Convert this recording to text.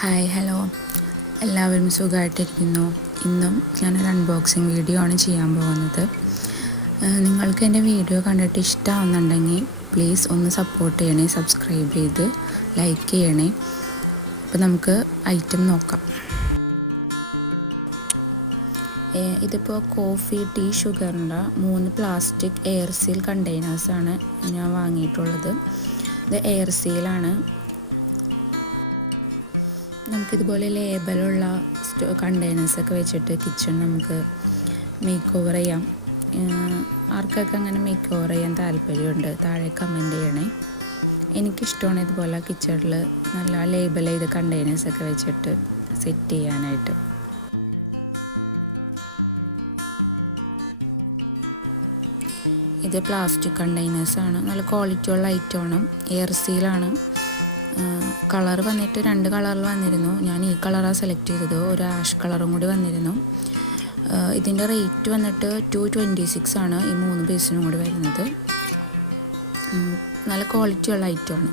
Hi hello, എല്ലാവരും സുഖമായിട്ടിരിക്കുന്നു. ഇന്നും ഞാനൊരു അൺബോക്സിങ് വീഡിയോ ആണ് ചെയ്യാൻ പോകുന്നത്. നിങ്ങൾക്ക് എൻ്റെ വീഡിയോ കണ്ടിട്ട് ഇഷ്ടമാവുന്നുണ്ടെങ്കിൽ പ്ലീസ് ഒന്ന് സപ്പോർട്ട് ചെയ്യണേ, സബ്സ്ക്രൈബ് ചെയ്ത് ലൈക്ക് ചെയ്യണേ. അപ്പോൾ നമുക്ക് ഐറ്റം നോക്കാം. ഇതിപ്പോൾ കോഫി, ടീ, ഷുഗറിൻ്റെ 3 പ്ലാസ്റ്റിക് എയർ സീൽ കണ്ടെയ്നേഴ്സാണ് ഞാൻ വാങ്ങിയിട്ടുള്ളത്. ഇത് എയർ സീലാണ്. നമുക്കിതുപോലെ ലേബലുള്ള കണ്ടെയ്നേഴ്സൊക്കെ വെച്ചിട്ട് കിച്ചൺ നമുക്ക് മേക്ക് ഓവർ ചെയ്യാം. ആർക്കൊക്കെ അങ്ങനെ മേക്ക് ഓവർ ചെയ്യാൻ താല്പര്യമുണ്ട് താഴെ കമൻറ്റ് ചെയ്യണേ. എനിക്കിഷ്ടമാണ് ഇതുപോലെ കിച്ചണിൽ നല്ല ലേബൽ ചെയ്ത് കണ്ടെയ്നേഴ്സൊക്കെ വെച്ചിട്ട് സെറ്റ് ചെയ്യാനായിട്ട്. ഇത് പ്ലാസ്റ്റിക് കണ്ടെയ്നേഴ്സാണ്, നല്ല ക്വാളിറ്റിയുള്ള ഐറ്റമാണ്. എയർ സീലാണ്. കളർ വന്നിട്ട് 2 കളറിൽ വന്നിരുന്നു. ഞാൻ ഈ കളറാണ് സെലക്ട് ചെയ്തത്. ഒരു ആഷ് കളറും കൂടി വന്നിരുന്നു. ഇതിൻ്റെ റേറ്റ് വന്നിട്ട് 226 ആണ് ഈ 3 പീസിനും കൂടി വരുന്നത്. നല്ല ക്വാളിറ്റിയുള്ള ഐറ്റമാണ്.